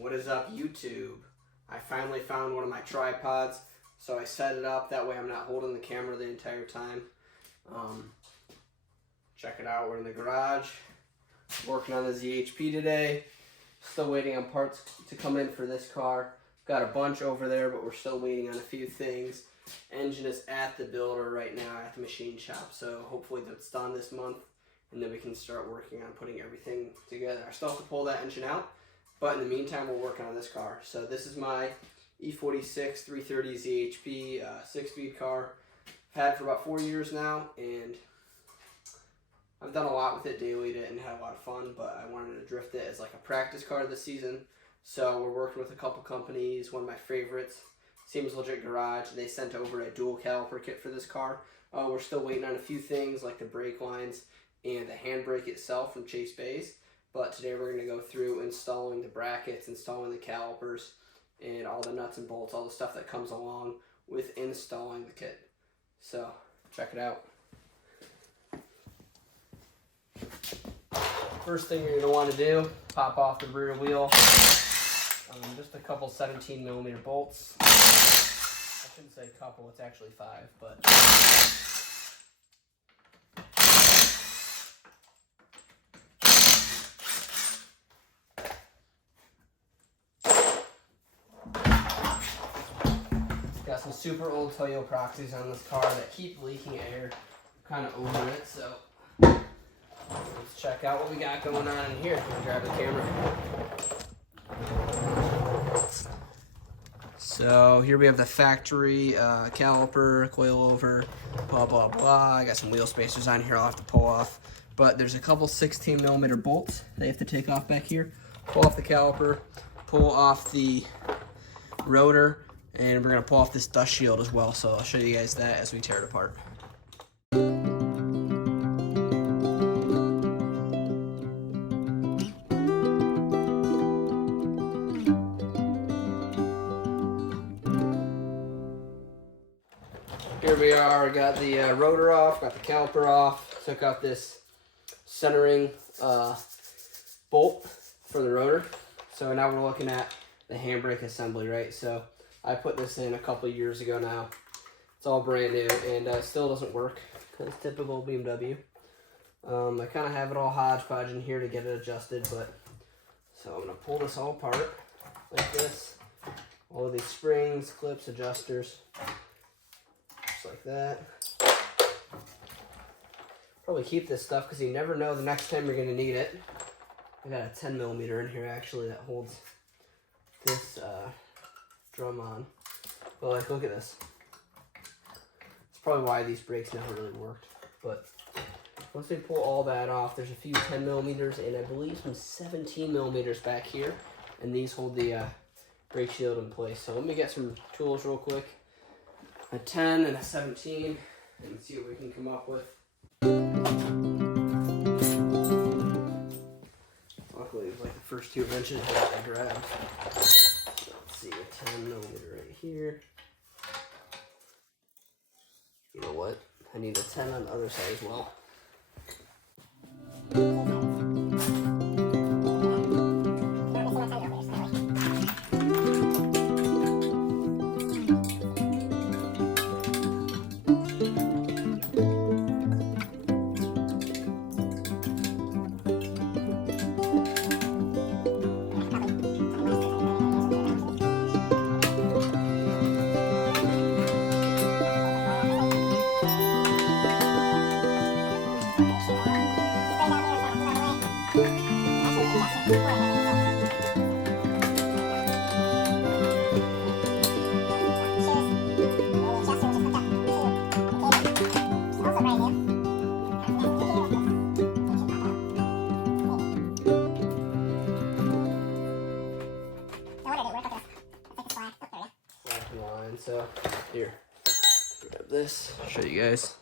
What is up, YouTube? I finally found one of my tripods, so I set it up. That way I'm not holding the camera the entire time. Check it out. We're in the garage, working on the ZHP today. Still waiting on parts to come in for this car. Got a bunch over there, but we're still waiting on a few things. Engine is at the builder right now at the machine shop, so hopefully that's done this month, and then we can start working on putting everything together. I still have to pull that engine out, but in the meantime, we're working on this car. So this is my E46 330 ZHP 6-speed car. Had it for about 4 years now, and I've done a lot with it daily and had a lot of fun, but I wanted to drift it as like a practice car this season. So we're working with a couple companies. One of my favorites, Seems Legit Garage. They sent over a dual caliper kit for this car. We're still waiting on a few things like the brake lines and the handbrake itself from Chase Bays. But today we're going to go through installing the brackets, installing the calipers, and all the nuts and bolts, all the stuff that comes along with installing the kit. So check it out. First thing you're going to want to do, pop off the rear wheel. Just a couple 17mm bolts. I shouldn't say couple, it's actually 5, but got some super old Toyo proxies on this car that keep leaking air. I'm kind of over it, so let's check out what we got going on in here. Can I grab the camera? So here we have the factory caliper, coilover, blah, blah, blah. I got some wheel spacers on here I'll have to pull off. But there's a couple 16mm bolts they have to take off back here. Pull off the caliper, pull off the rotor, and we're going to pull off this dust shield as well. So I'll show you guys that as we tear it apart. Here we are, got the rotor off, got the caliper off, took out this centering bolt for the rotor. So now we're looking at the handbrake assembly, right? So I put this in a couple years ago now. It's all brand new and still doesn't work because it's typical BMW. I kind of have it all hodgepodge in here to get it adjusted, but so I'm going to pull this all apart like this. All of these springs, clips, adjusters. Like that. Probably keep this stuff because you never know the next time you're going to need it. I got a 10mm in here actually that holds this drum on. But like, look at this. It's probably why these brakes never really worked. But once we pull all that off, there's a few 10mm and I believe some 17mm back here. And these hold the brake shield in place. So let me get some tools real quick. A 10 and a 17, and see what we can come up with. Luckily, it was like the first 2 wrenches that I grabbed. So let's see, a 10mm right here. You know what? I need a 10 on the other side as well. So here, grab this, show you guys.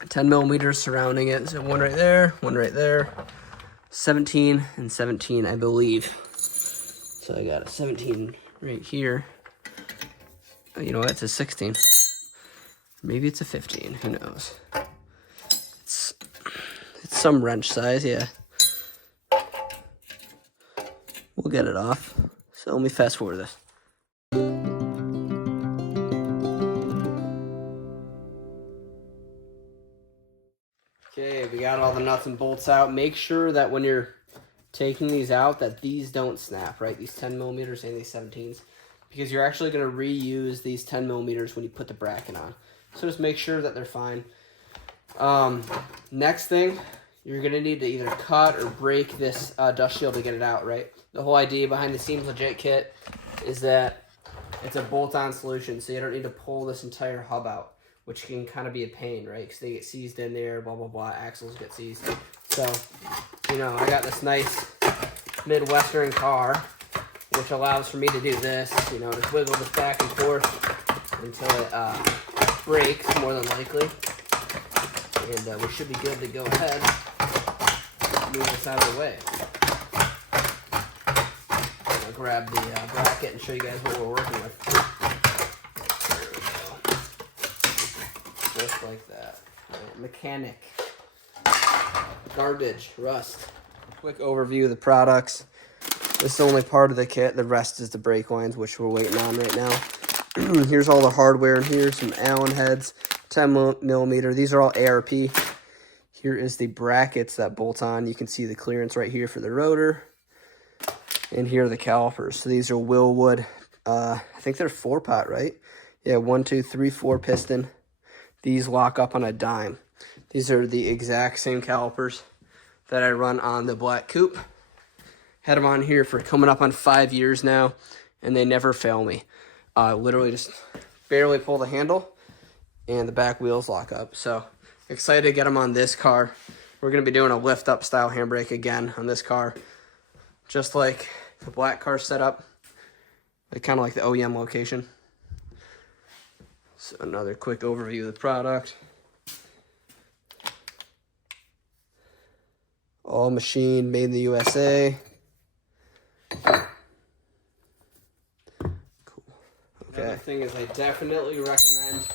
10mm surrounding it. So one right there, 17 and 17, I believe. So I got a 17 right here. Oh, you know what? It's a 16. Maybe it's a 15. Who knows? It's some wrench size, yeah. we'll get it off. So let me fast forward this. Okay, we got all the nuts and bolts out. Make sure that when you're taking these out that these don't snap, right? These 10 millimeters and these 17s, because you're actually going to reuse these 10 millimeters when you put the bracket on. So just make sure that they're fine. Next thing, you're going to need to either cut or break this dust shield to get it out, right? The whole idea behind the Seems Legit kit is that it's a bolt-on solution, so you don't need to pull this entire hub out, which can kind of be a pain, right? Because they get seized in there, blah, blah, blah, axles get seized. So, you know, I got this nice Midwestern car, which allows for me to do this, you know, just wiggle this back and forth until it breaks, more than likely. And we should be good to go ahead and move this out of the way. I'll grab the bracket and show you guys what we're working with. There we go. Just like that. Right. Mechanic. Garbage. Rust. Quick overview of the products. This is the only part of the kit. The rest is the brake lines, which we're waiting on right now. Here's all the hardware in here. Some Allen heads. 10 millimeter. These are all ARP. Here is the brackets that bolt on. You can see the clearance right here for the rotor. And here are the calipers. So these are Willwood. I think they're 4-pot, right? Yeah, 1, 2, 3, 4 piston. These lock up on a dime. These are the exact same calipers that I run on the black coupe. Had them on here for coming up on 5 years now, and they never fail me. Literally just barely pull the handle, and the back wheels lock up. So excited to get them on this car. We're going to be doing a lift-up style handbrake again on this car, just like the black car setup, like kind of like the OEM location. So another quick overview of the product. All machined, made in the USA. Cool. Okay. Another thing is I definitely recommend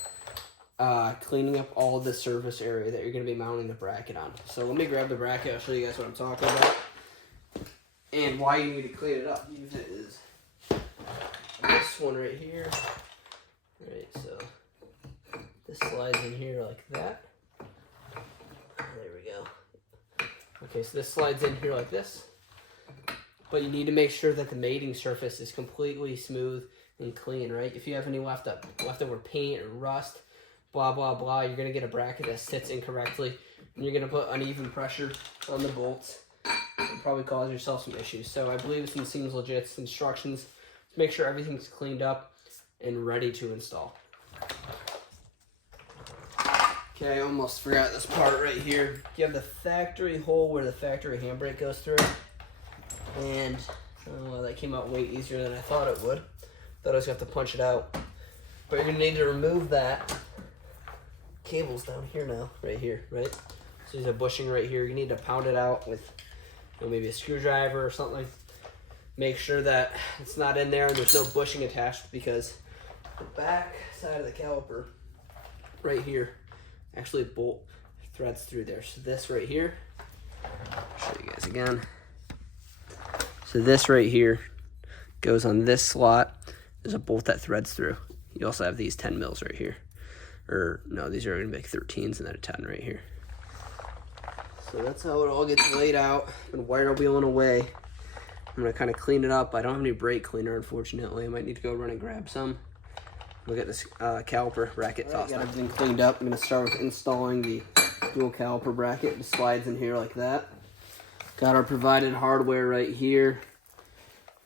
cleaning up all the surface area that you're going to be mounting the bracket on. So let me grab the bracket. I'll show you guys what I'm talking about. And why you need to clean it up. Use it is this one right here. Right, so this slides in here like that. There we go. Okay, so this slides in here like this. But you need to make sure that the mating surface is completely smooth and clean, right? If you have any leftover paint or rust, blah, blah, blah, you're going to get a bracket that sits incorrectly. And you're going to put uneven pressure on the bolts and probably cause yourself some issues. So I believe it's in Seems Legit's instructions to make sure everything's cleaned up and ready to install. Okay, I almost forgot this part right here. You have the factory hole where the factory handbrake goes through. And that came out way easier than I thought it would. Thought I was going to have to punch it out. But you're going to need to remove that. Cable's down here now, right here, right? So there's a bushing right here. You need to pound it out with maybe a screwdriver or something. Make sure that it's not in there and there's no bushing attached, because the back side of the caliper right here actually bolt threads through there. So this right here, I'll show you guys again. So this right here goes on this slot. There's a bolt that threads through. You also have these 10 mils right here. Or no, these are gonna make 13s and then a 10 right here. So that's how it all gets laid out. Been wire wheeling away. I'm gonna kind of clean it up. I don't have any brake cleaner, unfortunately. I might need to go run and grab some. We'll get this caliper bracket tossed. Got everything cleaned up. I'm gonna start with installing the dual caliper bracket. It slides in here like that. Got our provided hardware right here.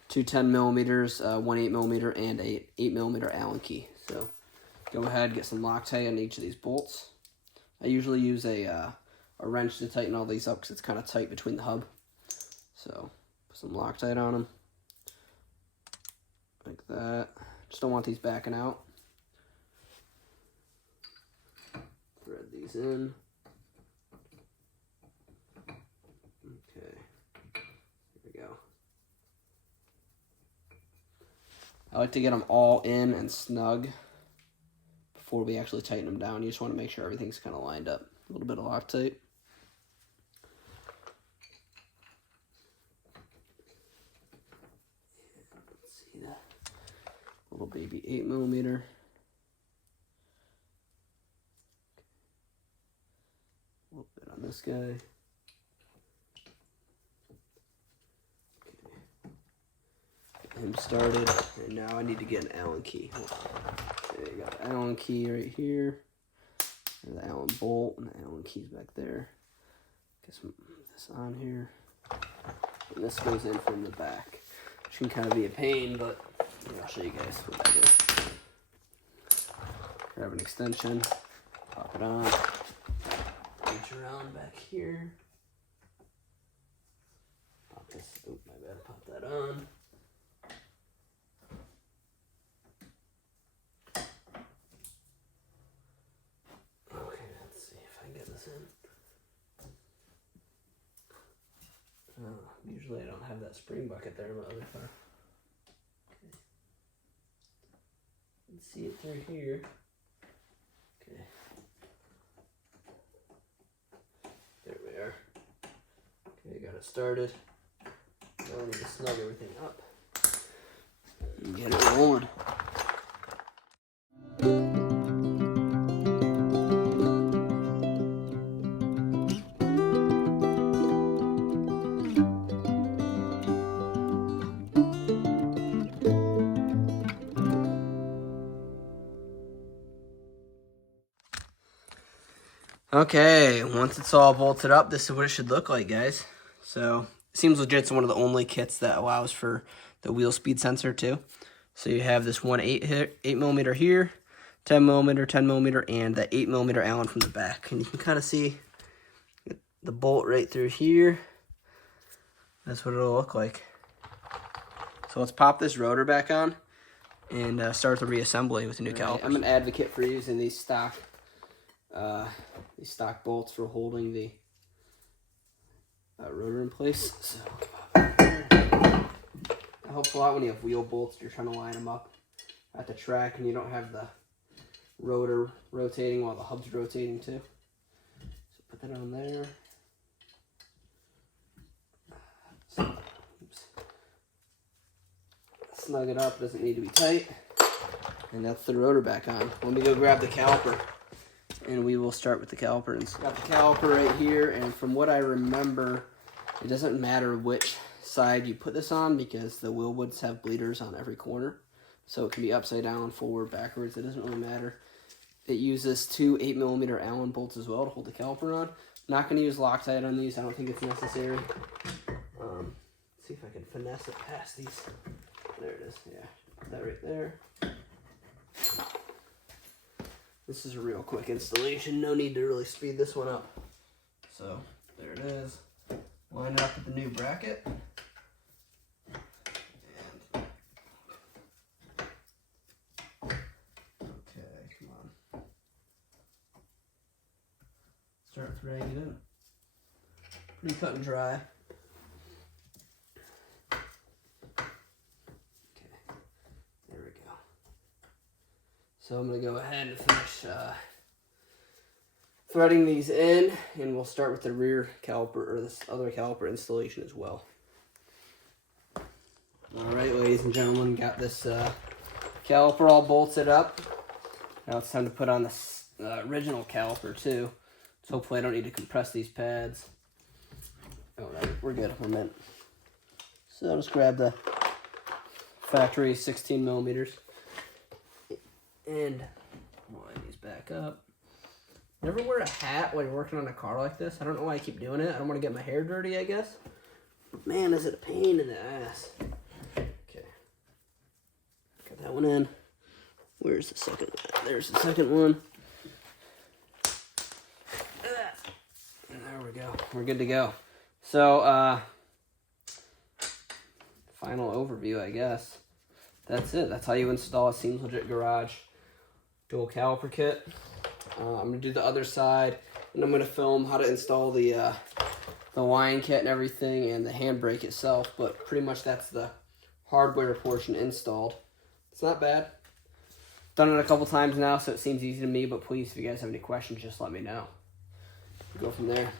2 10 millimeters, 1 8 millimeter, and a 8 millimeter Allen key. So go ahead, get some Loctite on each of these bolts. I usually use a wrench to tighten all these up because it's kind of tight between the hub. So put some Loctite on them, like that. Just don't want these backing out. Thread these in. Okay, here we go. I like to get them all in and snug before we actually tighten them down. You just want to make sure everything's kind of lined up. A little bit of Loctite. need a little baby 8mm. A little bit on this guy. Get him started, and now I need to get an Allen key. Okay, I got an Allen key right here. There's the Allen bolt, and the Allen key's back there. Get some of this on here. And this goes in from the back. Which can kind of be a pain, but I'll show you guys what I do. Grab an extension, pop it on, reach around back here. Pop this, oh my bad, pop that on. Okay, let's see if I can get this in. Usually I don't have that spring bucket there in my other car. Okay. You can see it through here. Okay. There we are. Okay, got it started. Now I need to snug everything up and get it rolling. Okay, once it's all bolted up, this is what it should look like, guys. So, it seems legit. It's one of the only kits that allows for the wheel speed sensor, too. So, you have this one 8mm here, 10mm, 10mm, and the 8mm Allen from the back. And you can kind of see the bolt right through here. That's what it'll look like. So, let's pop this rotor back on and start the reassembly with the new caliper. I'm an advocate for using these stock bolts for holding the rotor in place. So it helps a lot when you have wheel bolts. You're trying to line them up at the track and you don't have the rotor rotating while the hub's rotating too. So put that on there. So, oops. Snug it up, doesn't need to be tight. And that's the rotor back on. Let me go grab the caliper. And we will start with the caliper. And got the caliper right here, and from what I remember, it doesn't matter which side you put this on because the wheel woods have bleeders on every corner. So it can be upside down, forward, backwards, it doesn't really matter. It uses two 8mm Allen bolts as well to hold the caliper on. Not going to use Loctite on these, I don't think it's necessary. See if I can finesse it past these. There it is, yeah, put that right there. This is a real quick installation. No need to really speed this one up. So, there it is. Line it up with the new bracket. And okay, come on. Start threading it in. Pretty cut and dry. So I'm going to go ahead and finish threading these in, and we'll start with the rear caliper, or this other caliper installation as well. Alright, ladies and gentlemen, got this caliper all bolted up. Now it's time to put on this original caliper too. So hopefully I don't need to compress these pads. Alright, we're good, we're mint. So I'll just grab the factory 16mm. And line these back up. Never wear a hat while you're working on a car like this. I don't know why I keep doing it. I don't want to get my hair dirty, I guess. But man, is it a pain in the ass. Okay. Got that one in. Where's the second one? There's the second one. And there we go. We're good to go. So, final overview, I guess. That's it. That's how you install a Seems Legit Garage dual caliper kit. I'm going to do the other side, and I'm going to film how to install the line kit and everything, and the handbrake itself, but pretty much that's the hardware portion installed. It's not bad. Done it a couple times now, so it seems easy to me, but please, if you guys have any questions, just let me know. We'll go from there.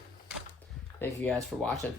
Thank you guys for watching.